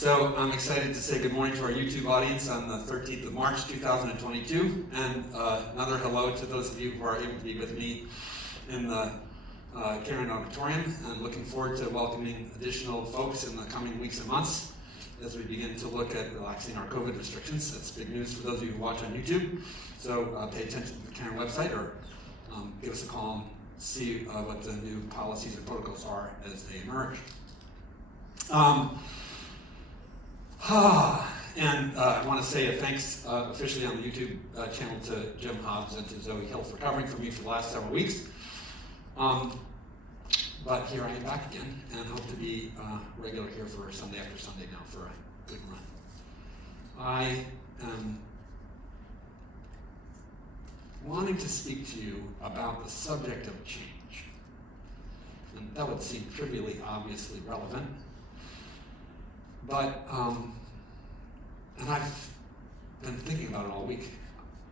So I'm excited to say good morning to our YouTube audience on the 13th of March, 2022, and another hello to those of you who are able to be with me in the Caron auditorium, and looking forward to welcoming additional folks in the coming weeks and months as we begin to look at relaxing our COVID restrictions. That's big news for those of you who watch on YouTube. So pay attention to the Caron website, or give us a call and see what the new policies and protocols are as they emerge. And I want to say a thanks officially on the YouTube channel to Jim Hobbs and to Zoe Hill for covering for me for the last several weeks. But here I am back again, and hope to be regular here for Sunday after Sunday now for a good run. I am wanting to speak to you about the subject of change. And that would seem trivially, obviously relevant. But, and I've been thinking about it all week,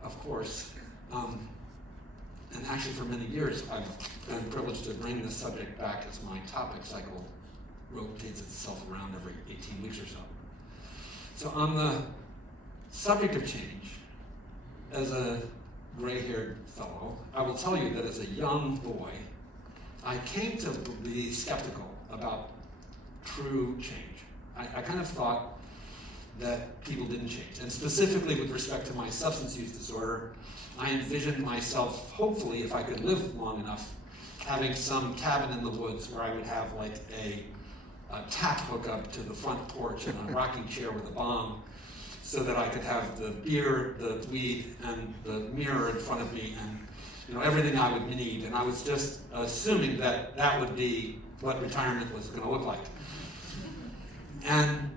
of course. And actually for many years, I've been privileged to bring this subject back as my topic cycle rotates itself around every 18 weeks or so. So on the subject of change, as a gray-haired fellow, I will tell you that as a young boy, I came to be skeptical about true change. I kind of thought that people didn't change. And specifically with respect to my substance use disorder, I envisioned myself, hopefully, if I could live long enough, having some cabin in the woods where I would have like a tap hookup to the front porch and a rocking chair with a bong, so that I could have the beer, the weed, and the mirror in front of me, and everything I would need. And I was just assuming that that would be what retirement was going to look like. And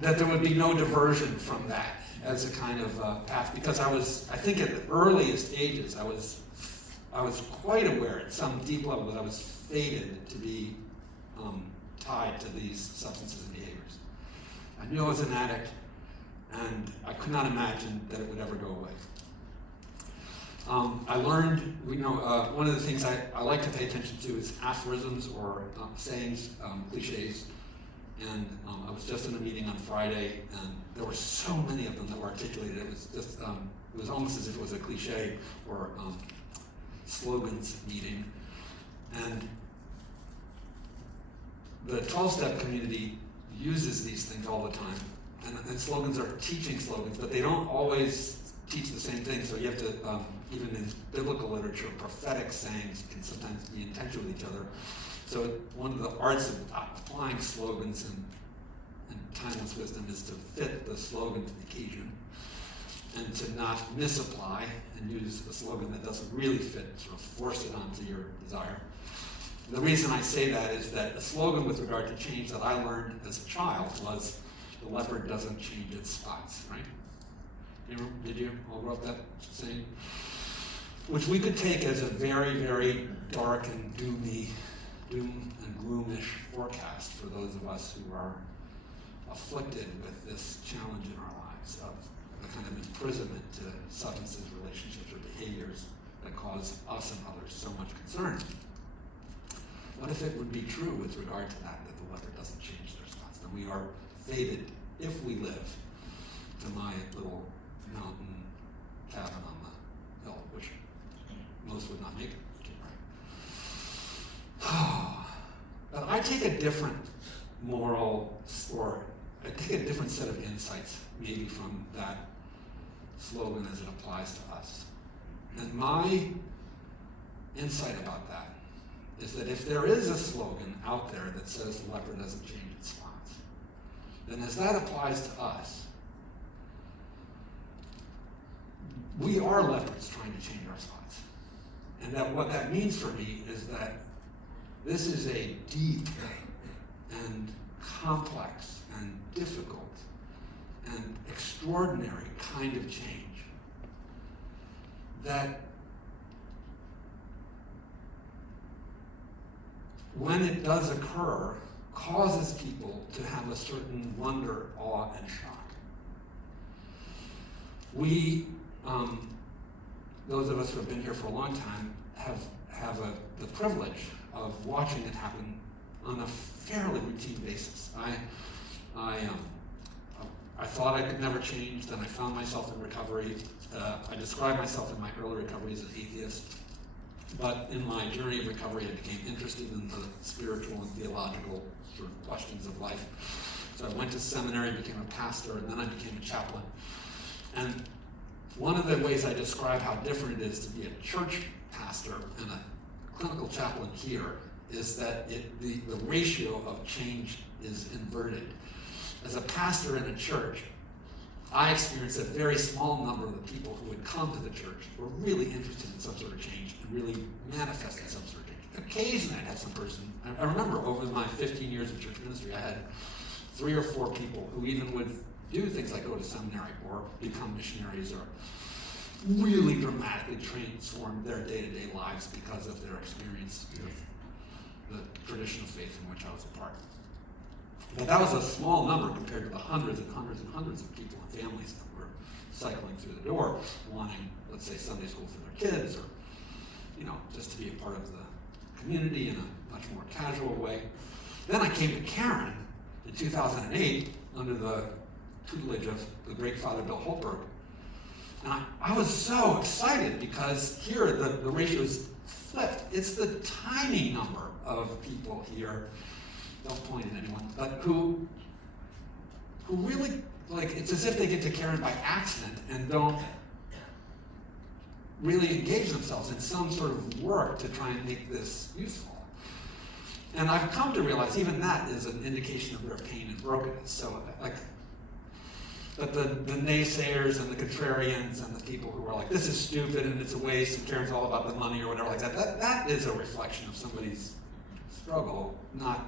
that there would be no diversion from that as a kind of path, because I think at the earliest ages, I was quite aware at some deep level that I was fated to be tied to these substances and behaviors. I knew I was an addict, and I could not imagine that it would ever go away. I learned, one of the things I like to pay attention to is aphorisms or sayings, cliches. And I was just in a meeting on Friday, and there were so many of them that were articulated. It was just, it was almost as if it was a cliche or slogans meeting. And the 12-step community uses these things all the time. And slogans are teaching slogans, but they don't always teach the same thing. So you have to, even in biblical literature, prophetic sayings can sometimes be in tension with each other. So one of the arts of applying slogans and timeless wisdom is to fit the slogan to the occasion, and to not misapply and use a slogan that doesn't really fit, sort of force it onto your desire. The reason I say that is that a slogan with regard to change that I learned as a child was, the leopard doesn't change its spots, right? Did you all grow up that saying? Which we could take as a very, very dark and doom and gloomish forecast for those of us who are afflicted with this challenge in our lives of the kind of imprisonment to substances, relationships, or behaviors that cause us and others so much concern. What if it would be true with regard to that the leopard doesn't change their spots? Then we are fated, if we live, to my little mountain cabin on the hill, which most would not make it. But I take a different moral, or I take a different set of insights, maybe from that slogan as it applies to us. And my insight about that is that if there is a slogan out there that says the leopard doesn't change its spots, then as that applies to us, we are leopards trying to change our spots. And that what that means for me is that this is a deep and complex and difficult and extraordinary kind of change that, when it does occur, causes people to have a certain wonder, awe, and shock. We, those of us who have been here for a long time, have the privilege of watching it happen on a fairly routine basis. I thought I could never change, then I found myself in recovery. I described myself in my early recovery as an atheist, but in my journey of recovery I became interested in the spiritual and theological sort of questions of life. So I went to seminary, became a pastor, and then I became a chaplain. And one of the ways I describe how different it is to be a church pastor and a clinical chaplain here is that the ratio of change is inverted. As a pastor in a church, I experienced a very small number of the people who would come to the church were really interested in some sort of change and really manifested some sort of change. Occasionally I'd have some person, I remember over my 15 years of church ministry, I had 3 or 4 people who even would do things like go to seminary or become missionaries or really dramatically transform their day-to-day lives because of their experience with the traditional faith in which I was a part. But that was a small number compared to the hundreds and hundreds and hundreds of people and families that were cycling through the door wanting, let's say, Sunday school for their kids or, just to be a part of the community in a much more casual way. Then I came to Caron in 2008 under the tutelage of the great Father Bill Holtberg. And I was so excited because here the ratio is flipped. It's the tiny number of people here, don't point at anyone, but who really, it's as if they get to Caron by accident and don't really engage themselves in some sort of work to try and make this useful. And I've come to realize even that is an indication of their pain and brokenness. So, but the naysayers and the contrarians and the people who are like, this is stupid and it's a waste and Caron's all about the money or whatever like that is a reflection of somebody's struggle, not,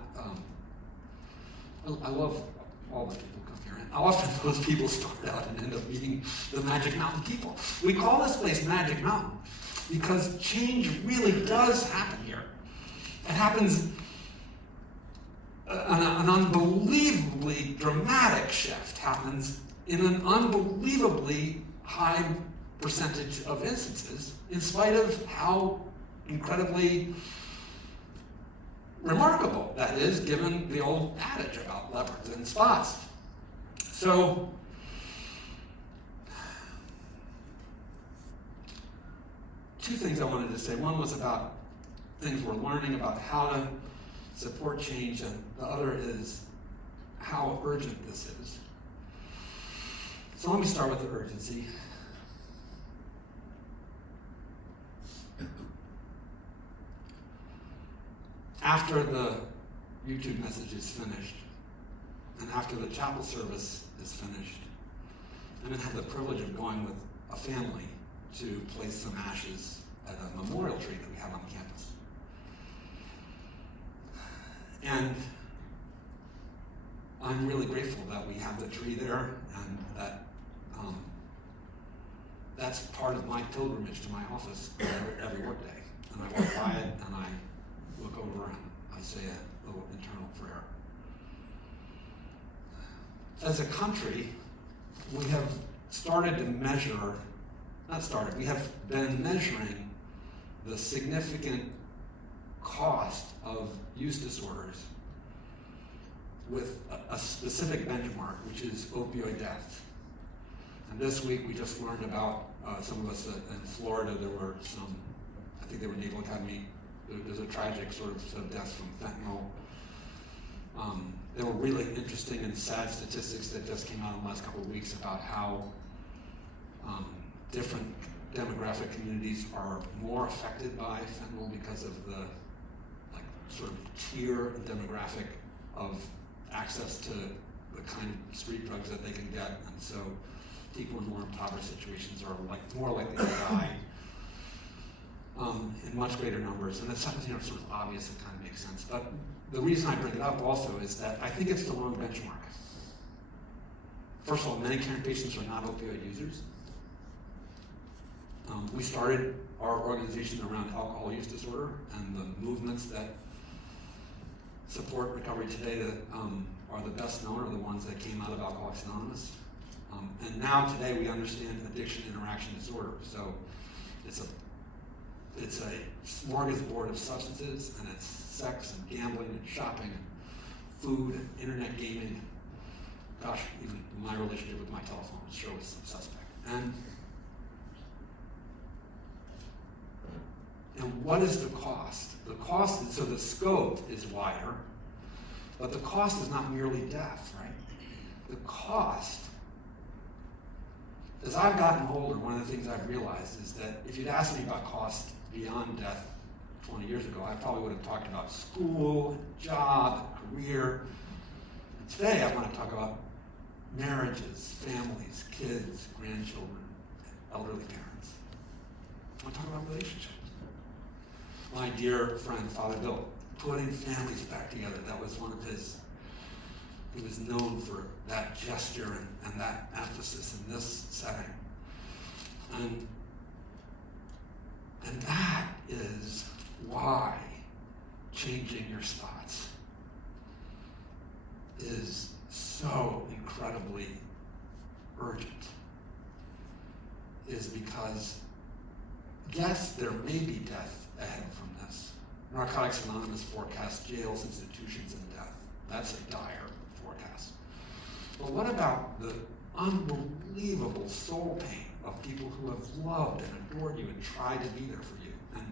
I love all the people who come here, and often those people start out and end up being the Magic Mountain people. We call this place Magic Mountain because change really does happen here. It happens, an unbelievably dramatic shift happens in an unbelievably high percentage of instances, in spite of how incredibly remarkable that is, given the old adage about leopards and spots. So, two things I wanted to say. One was about things we're learning about how to support change, and the other is how urgent this is. So let me start with the urgency. After the YouTube message is finished, and after the chapel service is finished, I'm going to have the privilege of going with a family to place some ashes at a memorial tree that we have on campus. And I'm really grateful that we have the tree there, and that that's part of my pilgrimage to my office every workday. And I walk by it, and I look over and I say a little internal prayer. As a country, we have we have been measuring the significant cost of use disorders with a specific benchmark, which is opioid death. And this week we just learned about, some of us in Florida, there were some, I think they were Naval Academy, there's a tragic sort of deaths from fentanyl. There were really interesting and sad statistics that just came out in the last couple of weeks about how different demographic communities are more affected by fentanyl because of the sort of tier demographic of access to the kind of street drugs that they can get, and so people in more impoverished situations are more likely to die in much greater numbers, and it's something sort of obvious and kind of makes sense. But the reason I bring it up also is that I think it's the wrong benchmark. First of all, many Caron patients are not opioid users. We started our organization around alcohol use disorder, and the movements that support recovery today that are the best known are the ones that came out of Alcoholics Anonymous. And now today we understand addiction interaction disorder. So it's a smorgasbord of substances, and it's sex and gambling and shopping and food and internet gaming gosh, even my relationship with my telephone sure was suspect. And what is the cost? The cost is, so the scope is wider, but the cost is not merely death, right? The cost, as I've gotten older, one of the things I've realized is that if you'd asked me about cost beyond death 20 years ago, I probably would have talked about school, job, career. Today I want to talk about marriages, families, kids, grandchildren, elderly parents. I want to talk about relationships. My dear friend, Father Bill, putting families back together, that was one of his, he was known for that gesture and that emphasis in this setting. And that is why changing your spots is so incredibly urgent, is because, yes, there may be death ahead from this. Narcotics Anonymous forecasts jails, institutions, and death. That's a dire forecast. But what about the unbelievable soul pain of people who have loved and adored you and tried to be there for you? And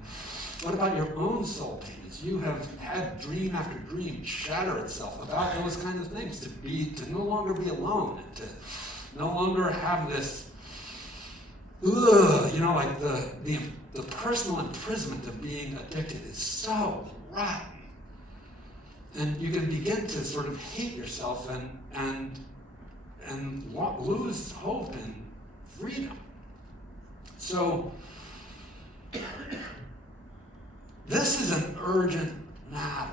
what about your own soul pain as you have had dream after dream shatter itself about those kinds of things, to no longer be alone, and to no longer have this, like the personal imprisonment of being addicted is so rotten. And you can begin to sort of hate yourself and lose hope and freedom. So this is an urgent matter.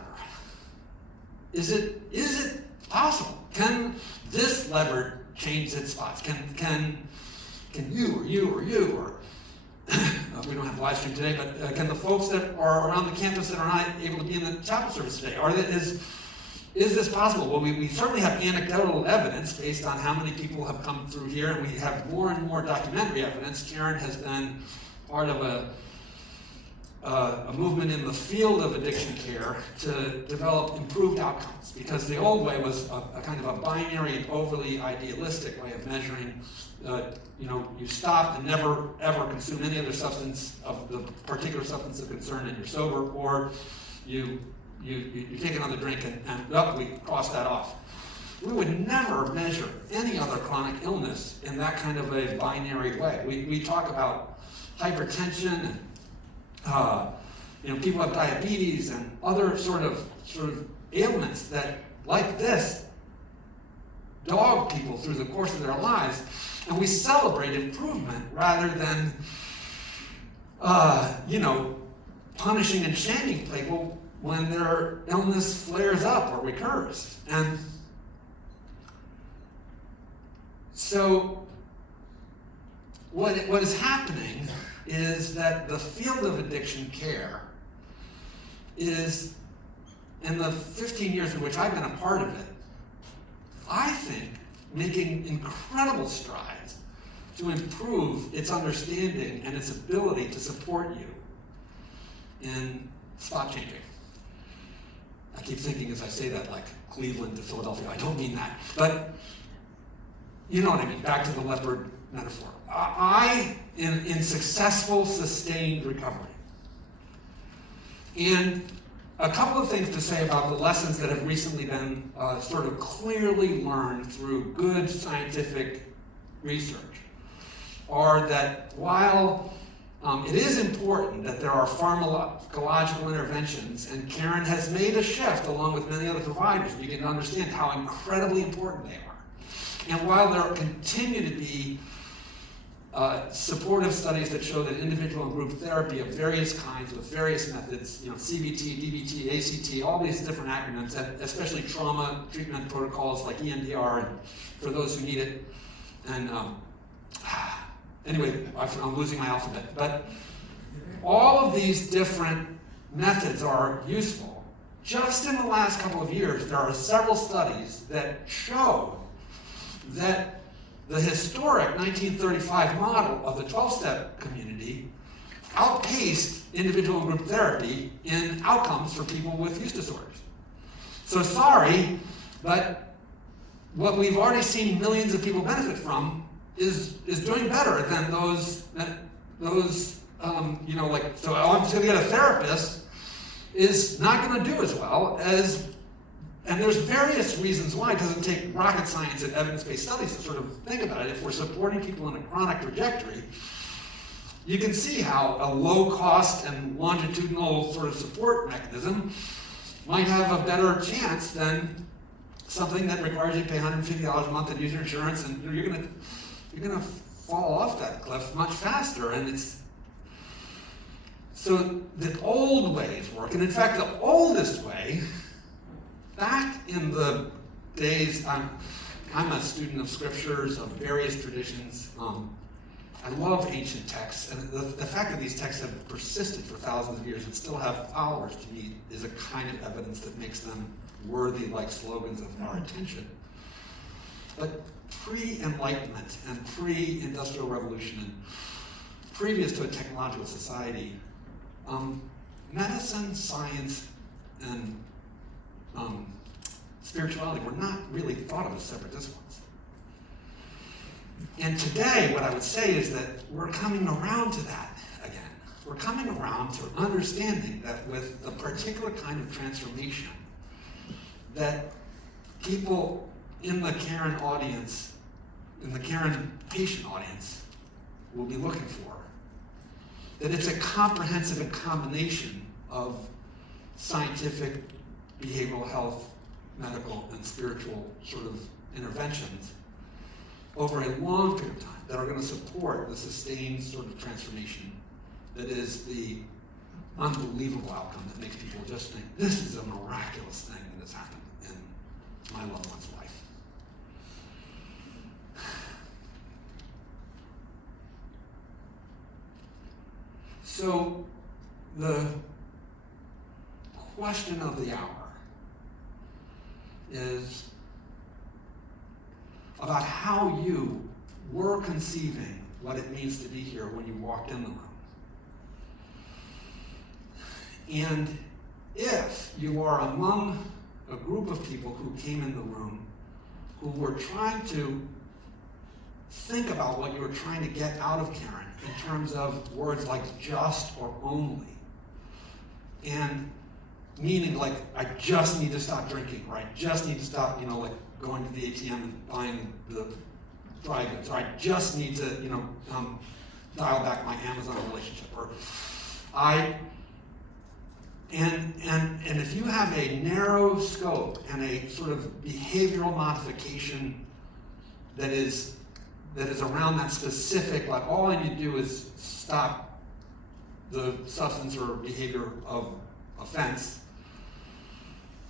Is it possible? Can this lever change its spots? Can you or we don't have live stream today, but can the folks that are around the campus that are not able to be in the chapel service today, is this possible? Well, we certainly have anecdotal evidence based on how many people have come through here, and we have more and more documentary evidence. Caron has been part of a movement in the field of addiction care to develop improved outcomes, because the old way was a kind of a binary and overly idealistic way of measuring. You stop and never ever consume any other substance of the particular substance of concern, and you're sober, or you take another drink and we cross that off. We would never measure any other chronic illness in that kind of a binary way. We talk about hypertension and people have diabetes and other sort of ailments that, like this, dog people through the course of their lives, and we celebrate improvement rather than punishing and shaming people when their illness flares up or recurs. And so what is happening is that the field of addiction care is, in the 15 years in which I've been a part of it, I think making incredible strides to improve its understanding and its ability to support you in spot changing. I keep thinking as I say that like Cleveland to Philadelphia. I don't mean that. But you know what I mean. Back to the leopard metaphor. In successful, sustained recovery. And a couple of things to say about the lessons that have recently been sort of clearly learned through good scientific research are that while it is important that there are pharmacological interventions, and Caron has made a shift along with many other providers, you can understand how incredibly important they are. And while there continue to be supportive studies that show that individual and group therapy of various kinds with various methods, CBT, DBT, ACT, all these different acronyms, and especially trauma treatment protocols like EMDR and for those who need it. And anyway, I'm losing my alphabet. But all of these different methods are useful. Just in the last couple of years, there are several studies that show that the historic 1935 model of the 12-step community outpaced individual and group therapy in outcomes for people with use disorders. So sorry, but what we've already seen millions of people benefit from is doing better than those so I'm just going to get a therapist is not going to do as well as, and there's various reasons why. It doesn't take rocket science and evidence-based studies to sort of think about it. If we're supporting people in a chronic trajectory, you can see how a low-cost and longitudinal sort of support mechanism might have a better chance than something that requires you to pay $150 a month and use your insurance, and you're gonna fall off that cliff much faster. And so the old ways work, and in fact, the oldest way, back in the days, I'm a student of scriptures of various traditions. I love ancient texts, and the fact that these texts have persisted for thousands of years and still have followers to me is a kind of evidence that makes them worthy, like slogans, of our attention. But pre-Enlightenment and pre-Industrial Revolution and previous to a technological society, medicine, science, and spirituality were not really thought of as separate disciplines. And today, what I would say is that we're coming around to that again. We're coming around to understanding that with the particular kind of transformation that people in the Caron audience, in the Caron patient audience, will be looking for, that it's a comprehensive combination of scientific, behavioral health, medical, and spiritual sort of interventions over a long period of time that are going to support the sustained sort of transformation that is the unbelievable outcome that makes people just think, this is a miraculous thing that has happened in my loved one's life. So the question of the hour is about how you were conceiving what it means to be here when you walked in the room. And if you are among a group of people who came in the room who were trying to think about what you were trying to get out of Caron in terms of words like just or only, and meaning like, I just need to stop drinking, or I just need to stop, like going to the ATM and buying the dry goods, or I just need to, dial back my Amazon relationship, or and if you have a narrow scope and a sort of behavioral modification that is around that specific, like all I need to do is stop the substance or behavior of offense,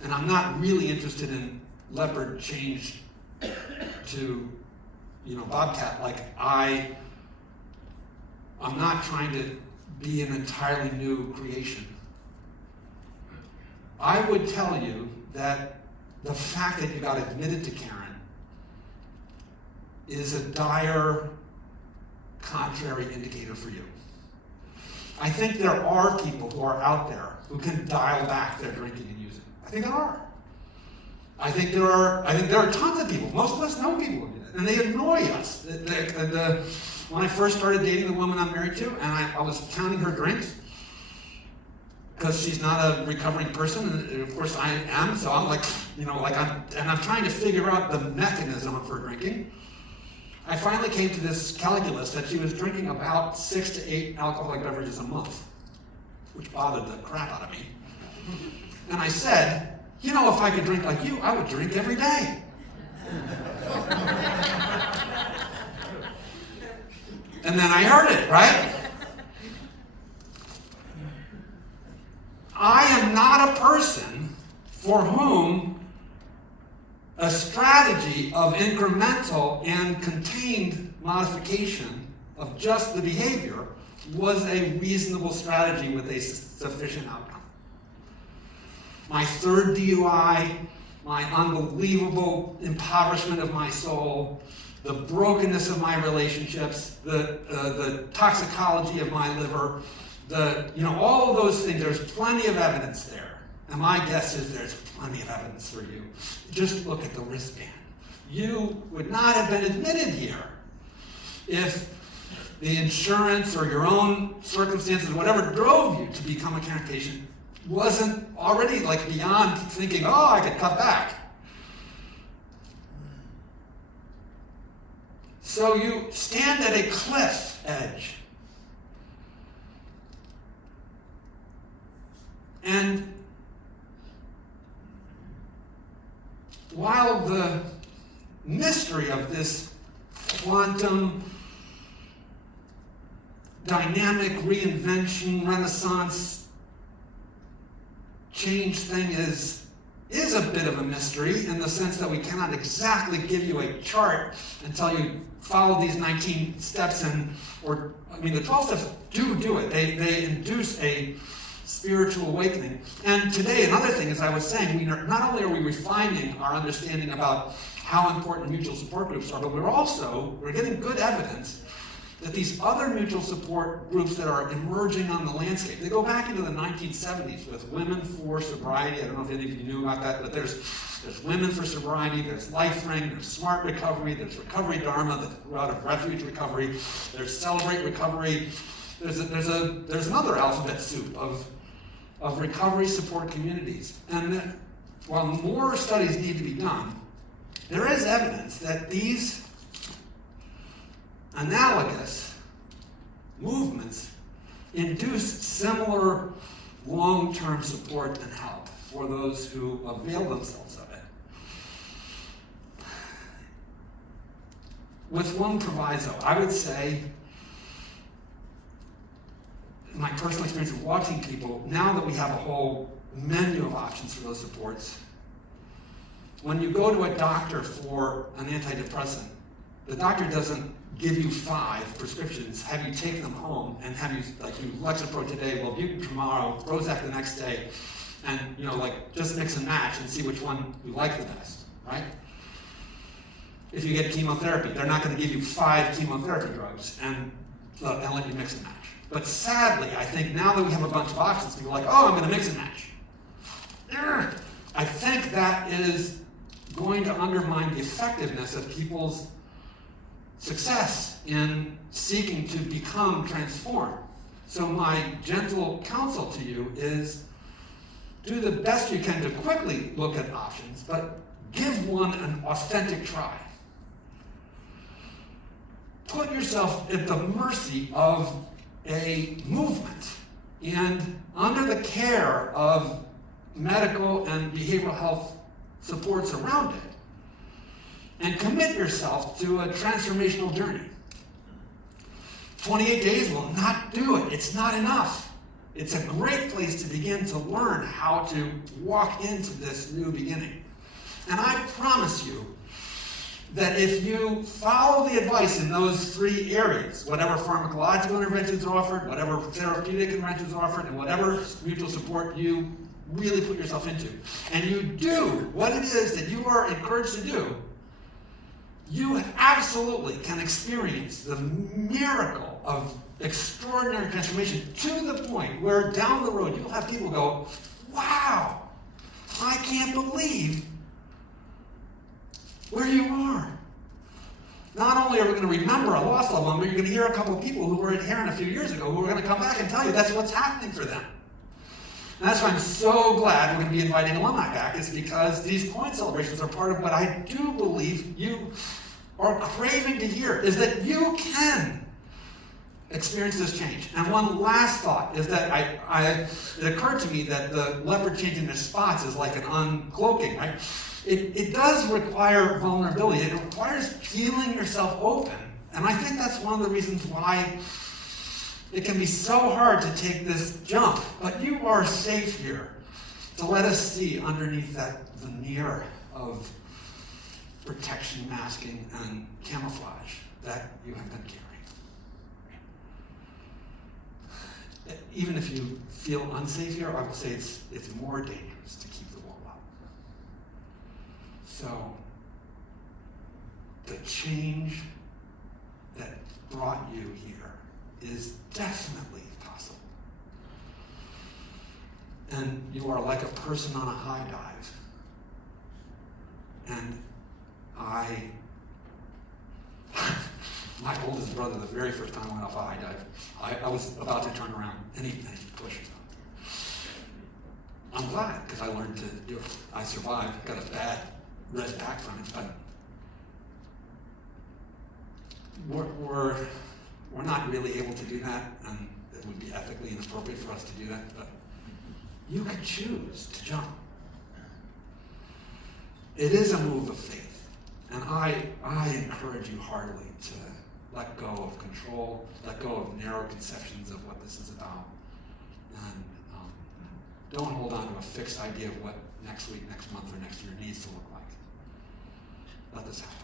and I'm not really interested in leopard change to, bobcat, like I'm not trying to be an entirely new creation. I would tell you that the fact that you got admitted to Caron is a dire, contrary indicator for you. I think there are people who are out there who can dial back their drinking and using. I think there are. I think there are tons of people. Most of us know people who do that, and they annoy us. When I first started dating the woman I'm married to, and I was counting her drinks, because she's not a recovering person, and of course I am, so I'm like, I'm trying to figure out the mechanism of her drinking. I finally came to this calculus that she was drinking about 6 to 8 alcoholic beverages a month, which bothered the crap out of me. And I said, if I could drink like you, I would drink every day. And then I heard it, right? I am not a person for whom a strategy of incremental and contained modification of just the behavior was a reasonable strategy with a sufficient outcome. My third DUI, my unbelievable impoverishment of my soul, the brokenness of my relationships, the toxicology of my liver, all of those things, there's plenty of evidence there. And my guess is there's plenty of evidence for you. Just look at the wristband. you would not have been admitted here if the insurance or your own circumstances, whatever drove you to become a Caron patient, wasn't already like beyond thinking, oh, I could cut back. So you stand at a cliff edge. And while the mystery of this quantum dynamic reinvention, renaissance, change thing is a bit of a mystery in the sense that we cannot exactly give you a chart and tell you follow these 19 steps the 12 steps do it. They induce a spiritual awakening. And today, another thing, as I was saying, not only are we refining our understanding about how important mutual support groups are, but we're getting good evidence that these other mutual support groups that are emerging on the landscape, they go back into the 1970s with Women for Sobriety. I don't know if any of you knew about that, but there's Women for Sobriety, there's LifeRing, there's Smart Recovery, there's Recovery Dharma that grew out of Refuge Recovery, there's Celebrate Recovery. There's another alphabet soup of recovery support communities. And while more studies need to be done, there is evidence that these analogous movements induce similar long-term support and help for those who avail themselves of it. With one proviso, I would say, my personal experience of watching people, now that we have a whole menu of options for those supports, when you go to a doctor for an antidepressant, the doctor doesn't give you 5 prescriptions, have you take them home, and have you, you Lexapro today, Wellbutrin tomorrow, Prozac the next day, and just mix and match and see which one you like the best, right? If you get chemotherapy, they're not going to give you 5 chemotherapy drugs and let you mix and match. But sadly, I think now that we have a bunch of options, people are like, oh, I'm going to mix and match. I think that is going to undermine the effectiveness of people's success in seeking to become transformed. So my gentle counsel to you is do the best you can to quickly look at options, but give one an authentic try. Put yourself at the mercy of a movement and under the care of medical and behavioral health supports around it, and commit yourself to a transformational journey. 28 days will not do it. It's not enough. It's a great place to begin to learn how to walk into this new beginning. And I promise you that if you follow the advice in those 3 areas, whatever pharmacological interventions are offered, whatever therapeutic interventions are offered, and whatever mutual support you really put yourself into, and you do what it is that you are encouraged to do, you absolutely can experience the miracle of extraordinary transformation to the point where down the road you'll have people go, wow, I can't believe where you are. Not only are we going to remember a lost loved one, but you're going to hear a couple of people who were adherent a few years ago who are going to come back and tell you that's what's happening for them. And that's why I'm so glad we're going to be inviting alumni back, is because these coin celebrations are part of what I do believe you are craving to hear, is that you can experience this change. And one last thought is that it occurred to me that the leopard changing their spots is like an uncloaking, right? It does require vulnerability. It requires peeling yourself open. And I think that's one of the reasons why it can be so hard to take this jump. But you are safe here to let us see underneath that veneer of protection, masking, and camouflage that you have been carrying. Even if you feel unsafe here, I will say it's more dangerous to keep the wall up. So, the change that brought you here is definitely possible. And you are like a person on a high dive. And My oldest brother, the very first time I went off a high dive, I was about to turn around and he pushed me. I'm glad, because I learned to do it. I survived, got a bad red back from it, but we're not really able to do that, and it would be ethically inappropriate for us to do that, but you can choose to jump. It is a move of faith, and I encourage you heartily to let go of control, let go of narrow conceptions of what this is about, and don't hold on to a fixed idea of what next week, next month, or next year needs to look like. Let this happen.